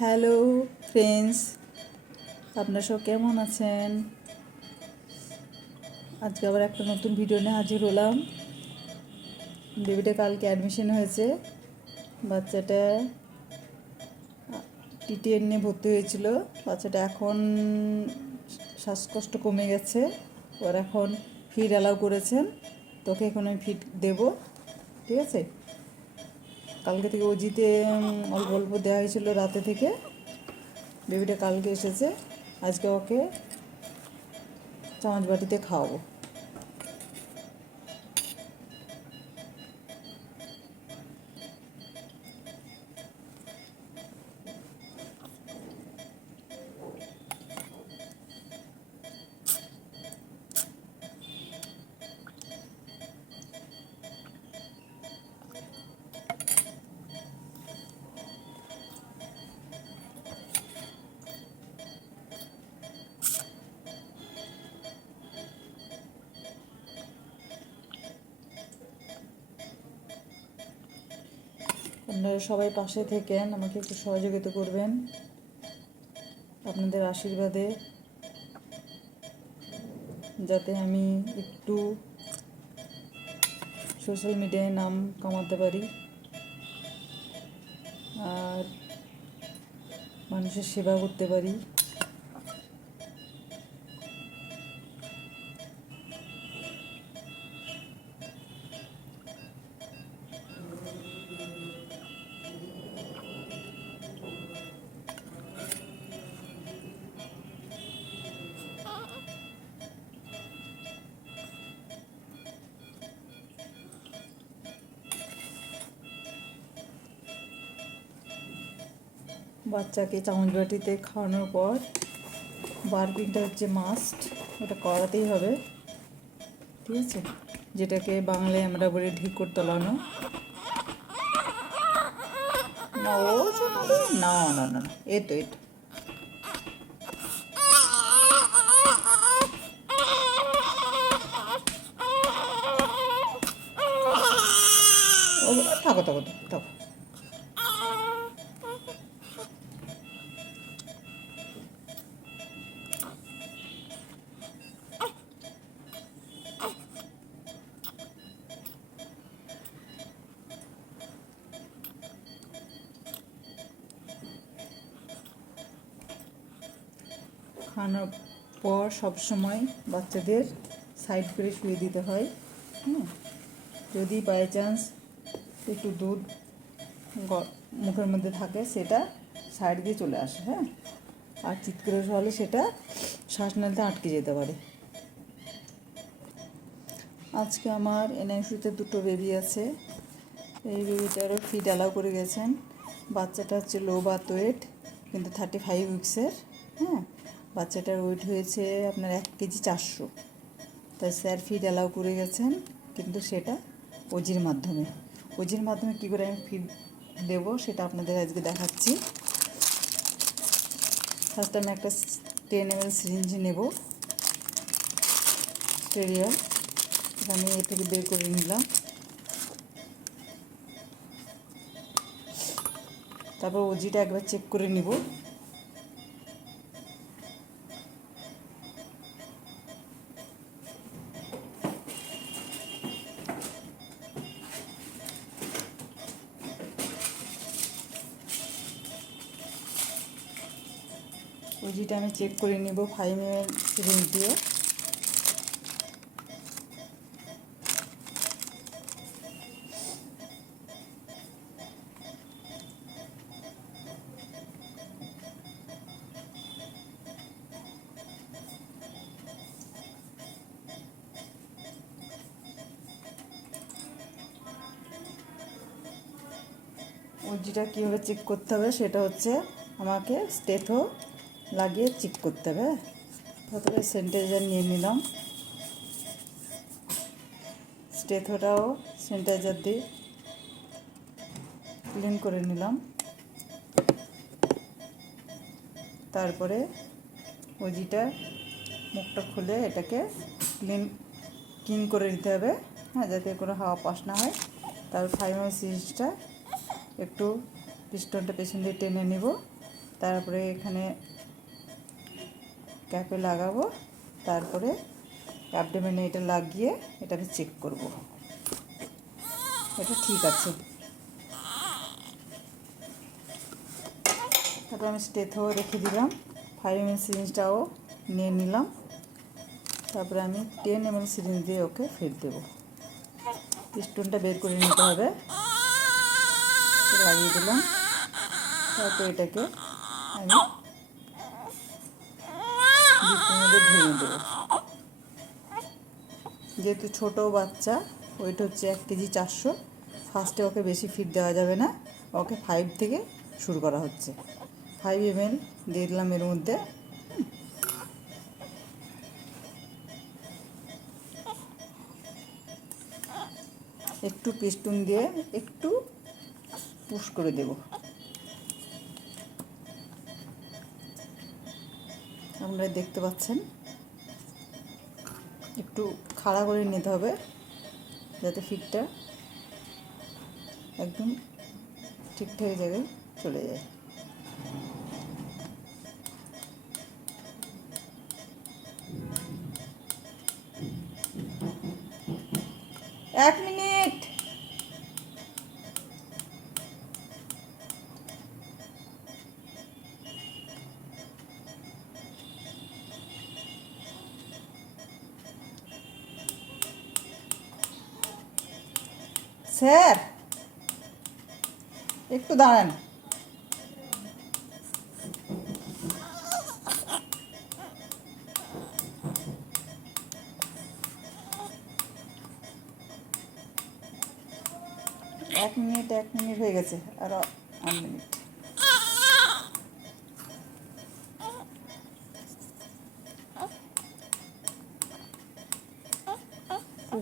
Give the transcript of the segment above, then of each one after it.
Hello friends, আপনারা সব কেমন আছেন? আজকে আবার একটা নতুন ভিডিও নিয়ে হাজির হলাম। বেবিটা কালকে অ্যাডমিশন হয়েছে। বাচ্চাটা টিটিএন নিয়ে ভর্তি হয়েছিল। বাচ্চাটা এখন শ্বাসকষ্ট কমে গেছে। ওর এখন ফিড অ্যালাউ করেছেন, তোকে এখন আমি ফিড দেবো, ঠিক আছে? কালকে থেকে ওজিতে অল্প অল্প দেওয়া হয়েছিল রাতে থেকে। বেবিটা কালকে এসেছে, আজকে ওকে চামচ বাটিতে খাওয়াবো। আপনারা সবাই পাশে থেকেন, আমাকে একটু সহযোগিতা করবেন। আপনাদের আশীর্বাদে যাতে আমি একটু সোশ্যাল মিডিয়ায় নাম কামাতে পারি আর মানুষের সেবা করতে পারি। বাচ্চাকে চামচ বাটিতে খাওয়ানোর পর বার্পিংটা হচ্ছে মাস্ট, এটা করাতেই হবে, ঠিক আছে? যেটাকে বাংলায় আমরা বলি ঢিকুর তোলানো। না ও না না না, এই তো ও থাকো থাকো থাকো। খাওয়ানোর পর সবসময় বাচ্চাদের সাইড করে শুয়ে দিতে হয়। যদি বাই চান্স একটু দুধ মুখের মধ্যে থাকে সেটা সাইড দিয়ে চলে আসে, হ্যাঁ। আর চিৎকার হলে সেটা শ্বাসনালীতে আটকে যেতে পারে। আজকে আমার এনআইসিউতে দুটো বেবি আছে। এই বেবিটারও ফিড অ্যালাউ করে গেছেন। বাচ্চাটা হচ্ছে লো বার্থ ওয়েট, কিন্তু 35 উইক্সের। হ্যাঁ, বাচ্চাটার ওয়েট হয়েছে আপনার 1 কেজি 400। তাই স্যার ফিড অ্যালাউ করে গেছেন, কিন্তু সেটা ওজির মাধ্যমে। ওজির মাধ্যমে কী করে আমি ফিড দেবো সেটা আপনাদের আজকে দেখাচ্ছি। ফার্স্ট আমি একটা 10 ml সিরিঞ্জ নেব, স্টেরিয়াল। আমি এ থেকে বের করে নিলাম। তারপর ওজিটা একবার চেক করে নিব। ওজিটা আমি চেক করে নিব 5 ml সিরিঞ্জ দিয়ে। ওজিটা কীভাবে চেক করতে হবে সেটা হচ্ছে আমাকে স্টেথো লাগিয়ে চেক করতে হবে। প্রথমে স্যানিটাইজার নিয়ে নিলাম, স্টেথোটাও স্যানিটাইজার দিয়ে ক্লিন করে নিলাম। তারপরে ওজিটা মুখটা খুলে এটাকে ক্লিন করে নিতে হবে, হ্যাঁ, যাতে কোনো হাওয়া পাস না হয়। তারপর 5 ml সিরিজটা একটু পিস্টনটা পেছন দিয়ে টেনে নিব, তারপরে এখানে ক্যাপে লাগাবো, তারপরে অ্যাবডোমেনে এটা লাগিয়ে এটা আমি চেক করব এটা ঠিক আছে। তারপরে আমি স্টেথো রেখে দিলাম, 5 ml সিরিঞ্জটাও নিয়ে নিলাম। তারপরে আমি 10 ml সিরিঞ্জ দিয়ে ওকে ফিট দেবো। পিস্টনটা বের করে নিতে হবে, লাগিয়ে দিলাম। তারপর এটাকে আমি ডিপের মধ্যে ঢেলে দেবো। যেহেতু ছোটো বাচ্চা, ওইটা হচ্ছে 1 কেজি 400, ফার্স্টে ওকে বেশি ফিড দেওয়া যাবে না, ওকে 5 থেকে শুরু করা হচ্ছে। 5 ml দিয়ে দিলাম এর মধ্যে। একটু পিস্টন দিয়ে একটু পুশ করে দেব। আপনারা দেখতে পাচ্ছেন, একটু খাড়া করে নিতে হবে যাতে ফিটটা একদম ঠিকঠাক জায়গায় চলে যায়। এক মিনিট। স্যার একটু দাঁড়ান। এক মিনিট হয়ে গেছে, আরও 1 মিনিট।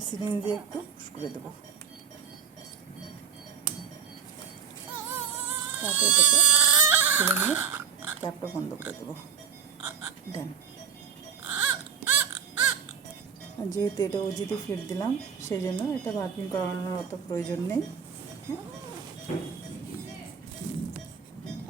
সিরিঞ্জ দিয়ে একটু পুশ করে দেবো। তারপর এটাকে খুলে নিয়ে ক্যাপটা বন্ধ করে দেবো। ডান। যেহেতু এটা ওজিতে ফিট দিলাম, সেই জন্য এটা ভার্পিং করানোর অত প্রয়োজন নেই। হ্যাঁ।